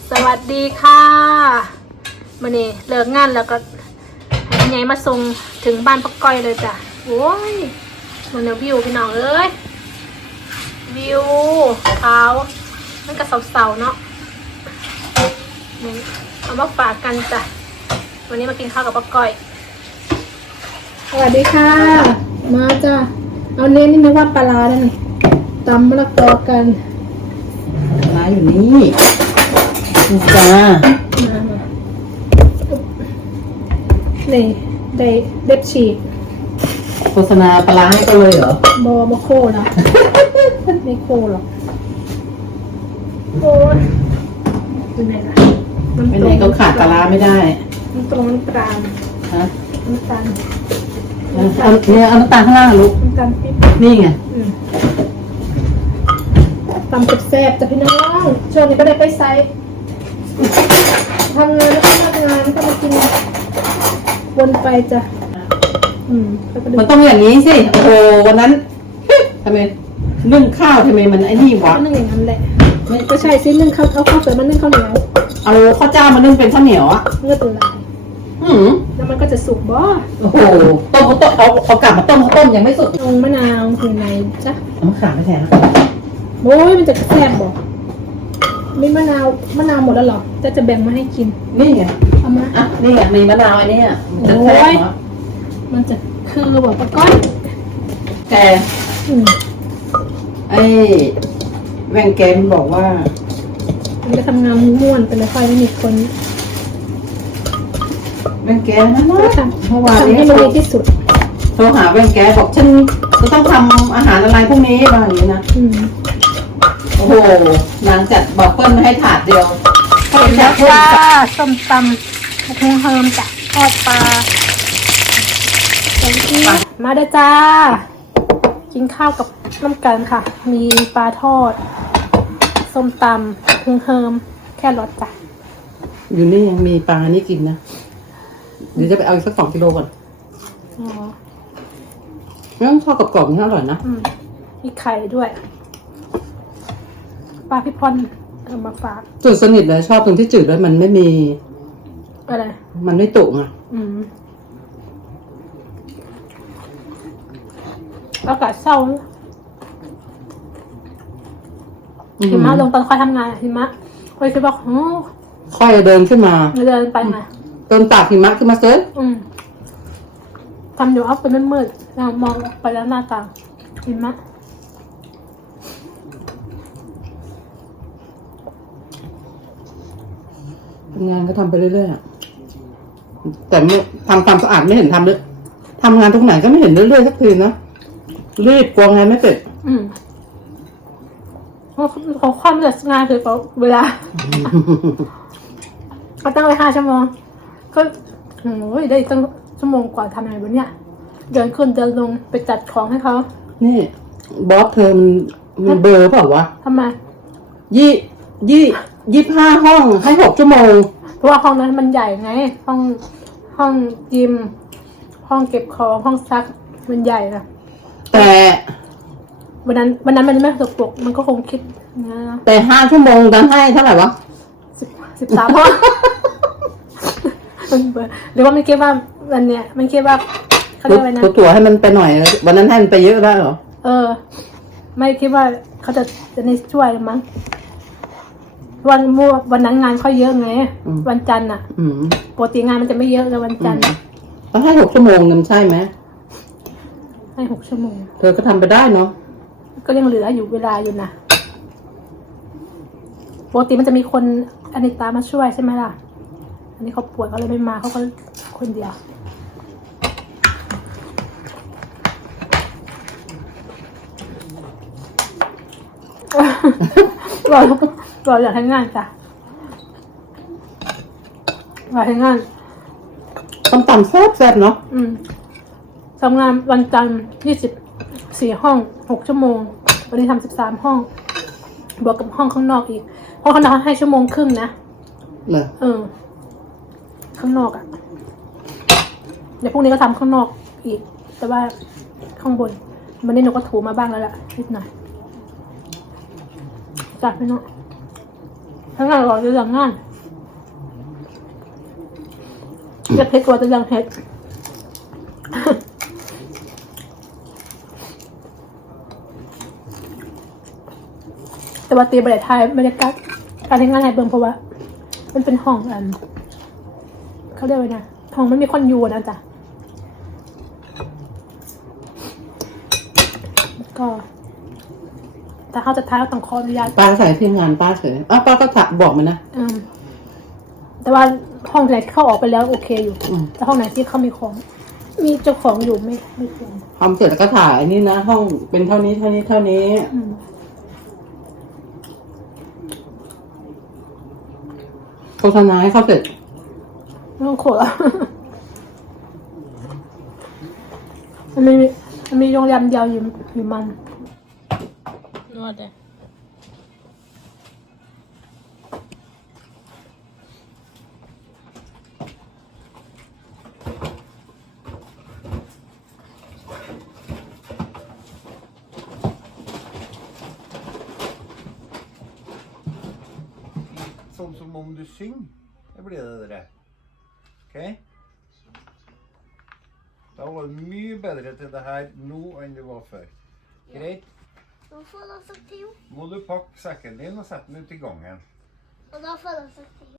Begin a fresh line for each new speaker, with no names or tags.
สวัสดีค่ะวันนี้เลิกงานแล้วก็ให้ไงมาส่งถึงบ้านปักก้อยเลยจ้ะโอ้ยมันเนวิวพี่น้องเอ้ยวิวขาวมันก็เสาๆเนาะนี่เอามาฝากกันจ้ะวันนี้มากินข้าวกับปักก้อยสวัสดีค่ะมาจ้ะเอาเน้นนี่นะว่าปลาร้าได้ไหมตำมะละกอกัน
ปลาอยู่นี่จ้า
นี่ได้เด็บฉีก
โฆษณาปลาให้ก็เลยเหร
อบโคนะไม่โคหรอกโอ้ยเป็นไงล่ะ
ไม่ไหนก็ขาดปลาไม่ได้
น้ำตรงน้ำตาล
ฮะ
น้ำตาล
เนี่ยเอาน้ำตาลข้างล่างลูก
น้ำตาลปิ๊บ
นี่ไง
ตำแซ่บๆจ้ะพี่น้องช่วงนี้ก็ได้ไปไซต์ทำงานแล้วก็ทำงานก็มากินวนไปจ้ะ
มันต้องอย่างนี้สิโอ้โหวันนั้นทำไมนึ่งข้าวทำไมมันไอ้นี่วะ
นึ่งอย่างนั้นแหละก็ใช่ซินึ่งข้าวเอาข้าวเสริมมันนึ่งข้าวเหนียว
เอาข้าวเจ้ามานึ่งเป็นข้าวเหนียวอ่ะ
เงือกเป็นไรแล้วมันก็จะสุกบ่
โอ้โหต้มเอากลับมาต้มยังไม่สุก
ลงมะนาวอยู่ในจ้ะ
มะขามไม่แทน
โอ้ยมันจะแซ่บบ่มีมะนาวหมดแล้วหรอจะแบ่งมาให้กิน
นี่ไง
เอามา
อ่ะนี่ไงมีมะนาวอันนี้
โอ้ยมันจะคือบอกปะก้อย
แกไอ้แวงแกมบอกว่า
มันจะทำงานม่วนเป็นเลยค่อยไม่มีคน
แวงแกนะเนาะ
เพราะว่าให้มันดีที่สุด
โทรหาแวงแกบอกฉันจะต้องทำอาหารอะไรพวกนี้บ้างอย่างนี้นะโอ้โหนางจัดบอกเปิ้ลมาให้ถาดเดียว
เห็นแล้วจ้าส้มตำพุงเฮิมจ้ะทอดปลามาได้จ้ากินข้าวกับน้ำกันค่ะมีปลาทอดส้มตำพุงเฮิมแค่รสจ้ะ
อยู่นี่ยังมีปลานี่กินนะเดี๋ยวจะไปเอาอีกสัก2 กิโลก่อนงั้นทอดกรอบๆนี่อร่อยนะ
มีไข่ด้วยปลาพี่พรเอามาฝาก
จุดสนิทเลยชอบตรงที่จืดแล้วมันไม่มี
อะไร
มันไม่ตุ่งอ่ะ
อากาศเศร้าหิมะลงตอนค่อยทำงานหิมะค่อยคิดว่า
ค่อยเดินขึ้นมา
เดินไปมา
เดินตากหิมะขึ้นมาเซิร์ฟ
ทำอยู่อัพเป็นมืดๆมองไปแล้วหน้าต่างหิมะ
งานก็ทำไปเรื่อยๆแต่ไม่ทำความสะอาดไม่เห็นทำเลยทำงานตรงไหนก็ไม่เห็นเรื่อยๆสักทีนะรีบกลัวงานไม่เสร็จ
เขาความเสร็จงานคือเขาเวลาเขาตั้งไว้5 ชั่วโมงก็โอ้ยได้ตั้งชั่วโมงกว่าทำอะไรวะเนี่ยเดินขึ้นเดินลงไปจัดของให้เขา
นี่บอสเธอมันเบอร์เปล่าวะ
ทำไม
25 ห้องให้6 ชั่วโมง
เพราะว่าห้องนั้นมันใหญ่ไงห้องยิมห้องเก็บของห้องซักมันใหญ่นะ
แต่
วันนั้นมันไม่สกปรกมันก็คงคิด
นะแต่5 ชั่วโมงดันให้เท่าไหร่วะ
13 ห้องหรือว่าไม่คิดว่าวันเนี้ยมันคิดว่าเขาเรียกอะไรนะ
ตัวให้มันไปหน่อยวันนั้นให้มันไปเยอะได้เหรอ
ไม่คิดว่าเขาจะในช่วยมั้งวันนั้นงานเขาเยอะไงวันจันทร์อ่ะปกติงานมันจะไม่เยอะเลยวันจันทร์
เขาให้6 ชั่วโมงนึงใช่ไหม
ให้6 ชั่วโมง
เธอก็ทำไปได้เนาะ
ก็ยังเหลืออยู่เวลาอยู่นะปกติมันจะมีคนอนิตามาช่วยใช่ไหมล่ะอันนี้เขาป่วยเขาเลยไม่มาเขาก็คนเดียวรออยากให้งานจ้ะอยากให้งาน
ตำแซ่บเนาะ
ทำงานวันจันทร์24 ห้อง6 ชั่วโมงวันนี้ทำ13 ห้องบวกกับห้องข้างนอกอีกห้องข้างนอกให้1.5 ชั่วโมงนะข้างนอกอ่ะเดี๋ยวพรุ่งนี้ก็ทำข้างนอกอีกแต่ว่าข้างบนวันนี้หนูก็ถูมาบ้างแล้วล่ะนิดหน่อยจัดไปเนาะทั้งงานหรอจะยังงานจะเพชรกว่าจะยังเพชรแต่ว่าตีบริไทยบรรยากาศการทำงานไทยเบิ่งเพราะว่ามันเป็นห้องเขาเรียกว่าไงนะห้องมันมีคนอยู่นะจ๊ะก็แต่เขาจะท้ายเราต้องขออนุญาต
ป้าก็ใส่ทีมงานป้าเฉยป้าก็ถักบอกมันนะ
แต่ว่าห้องไหนที่เข้าออกไปแล้วโอเคอยู่ แต่ห้องไหนที่เขามีของ มีเจ้าของอยู่ไม่ควร
ทำเสร็จแล้วก็ถ่ายนี่นะห้องเป็นเท่านี้เท่านี้เท่านี้โฆษณาให้เขาเสร็จ
ไม่ต้องขอแล้ว มันมีโรงแรมเดียวอยู่มันนวดเลย
Som om du synger. Det blir det dere. Ok? Da var du mye bedre til det her nå enn du var før. Greit?
Nå får jeg sagt til jo.
Må du pakke sekken din og sette den ut i gangen.
Og da får jeg sagt til jo.